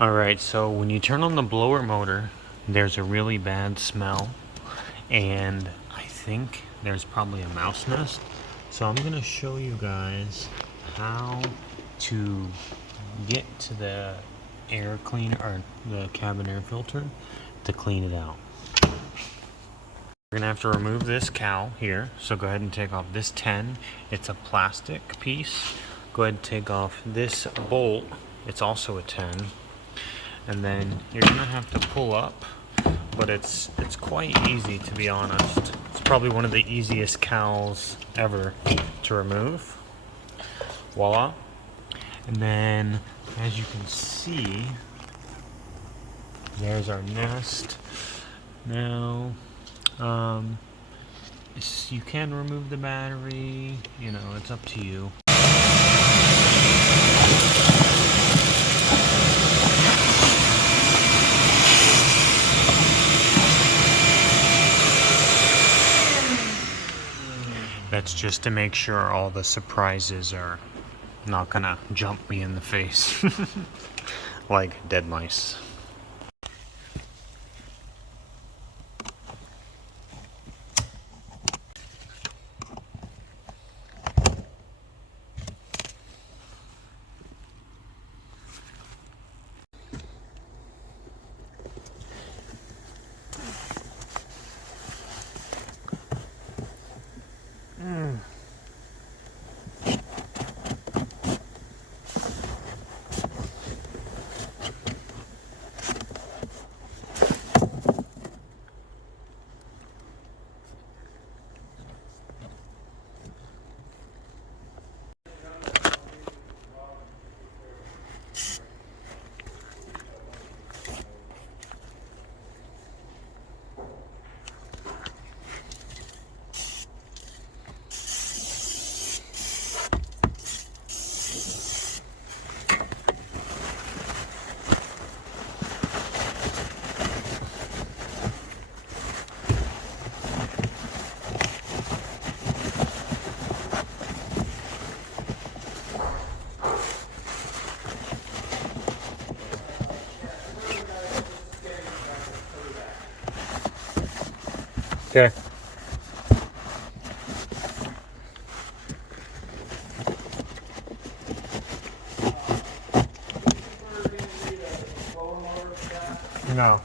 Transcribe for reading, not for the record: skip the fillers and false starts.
Alright, so when you turn on the blower motor, there's a really bad smell, and I think there's probably a mouse nest. So I'm going to show you guys how to get to the air cleaner, or the cabin air filter, to clean it out. We're going to have to remove this cowl here, so go ahead and take off this 10. It's a plastic piece. Go ahead and take off this bolt. It's also a 10. And then you're going to have to pull up, but it's quite easy, to be honest. It's probably one of the easiest cowls ever to remove. Voila. And then, as you can see, there's our nest. Now, you can remove the battery, you know, it's up to you. That's just to make sure all the surprises are not gonna jump me in the face like dead mice. Okay. No.